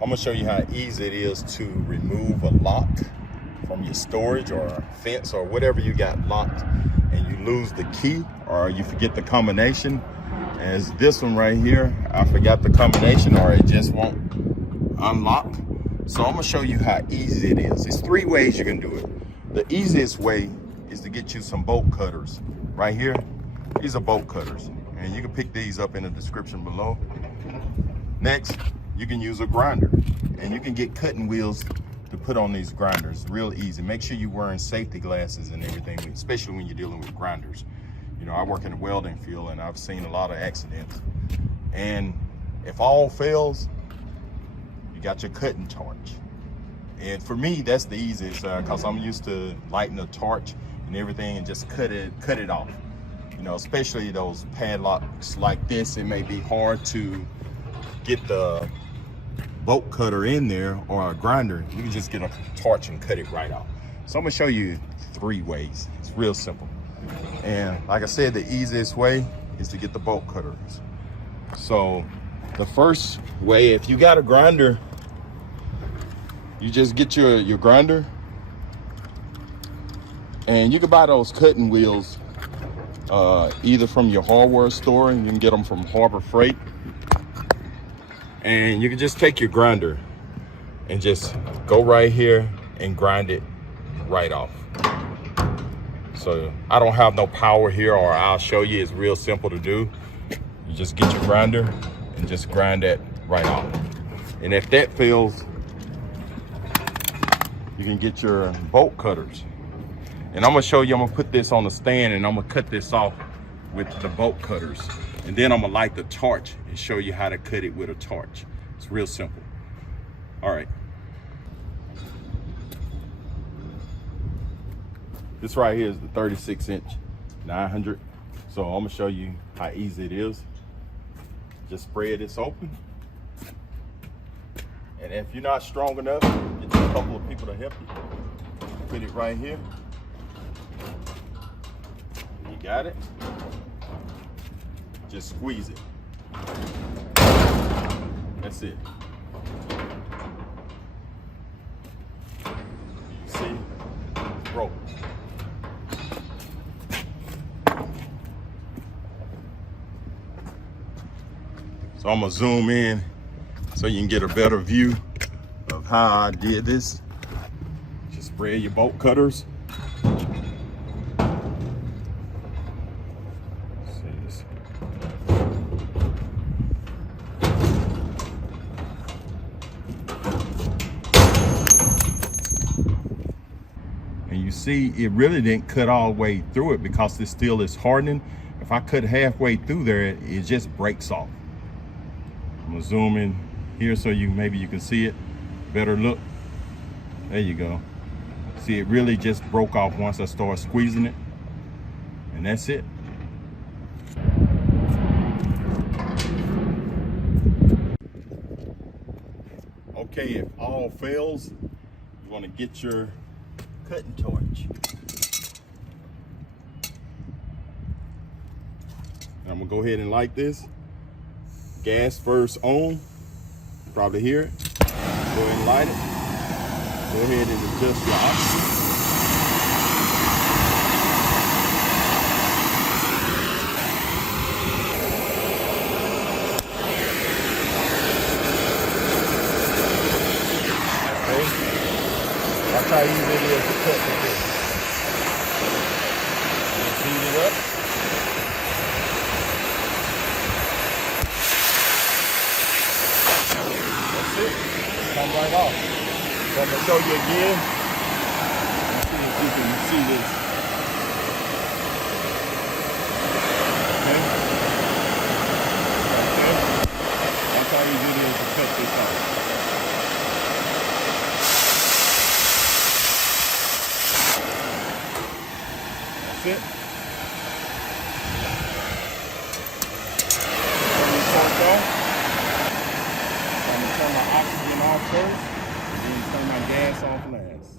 I'm gonna show you how easy it is to remove a lock from your storage or a fence or whatever you got locked, and you lose the key or you forget the combination. As this one right here, I forgot the combination or it just won't unlock. So I'm gonna show you how easy it is. There's 3 ways you can do it. The easiest way is to get you some bolt cutters. Right here, these are bolt cutters, and you can pick these up in the description below. Next, you can use a grinder, and you can get cutting wheels to put on these grinders real easy. Make sure you're wearing safety glasses and everything, especially when you're dealing with grinders. You know, I work in the welding field and I've seen a lot of accidents. And if all fails, you got your cutting torch. And for me, that's the easiest because I'm used to lighting a torch and everything and just cut it off. You know, especially those padlocks like this, it may be hard to get the bolt cutter in there or a grinder. You can just get a torch and cut it right off. So I'm gonna show you 3 ways. It's real simple. And like I said, the easiest way is to get the bolt cutters. So the first way, if you got a grinder, you just get your grinder, and you can buy those cutting wheels either from your hardware store, and you can get them from Harbor Freight. And you can just take your grinder and just go right here and grind it right off. So I don't have no power here, or I'll show you. It's real simple to do. You just get your grinder and just grind that right off. And if that fails, you can get your bolt cutters. And I'm gonna show you, I'm gonna put this on the stand and I'm gonna cut this off with the bolt cutters. And then I'm gonna light the torch and show you how to cut it with a torch. It's real simple. All right. This right here is the 36-inch 900. So I'm gonna show you how easy it is. Just spread this open. And if you're not strong enough, get you a couple of people to help you. Put it right here. You got it. Just squeeze it. That's it. See? It's broke. So I'm gonna zoom in so you can get a better view of how I did this. Just spread your bolt cutters. And you see, it really didn't cut all the way through it because this steel is hardening. If I cut halfway through there, it just breaks off. I'm gonna zoom in here so maybe you can see it. Better look. There you go. See, it really just broke off once I started squeezing it. And that's it. Okay, if all fails, you want to get your cutting torch. And I'm gonna go ahead and light this. Gas first on. You probably hear it. Go ahead and light it. Go ahead and adjust your oxygen. That's how easy it is to cut the fish. Just heat it up. That's it. Come right off. So I'm gonna show you again. Let's see if you can see this. Okay. Okay. That's how easy it is to cut this off. That's it. Turn the torch off. So I'm gonna turn my oxygen off first, and then turn my gas off last.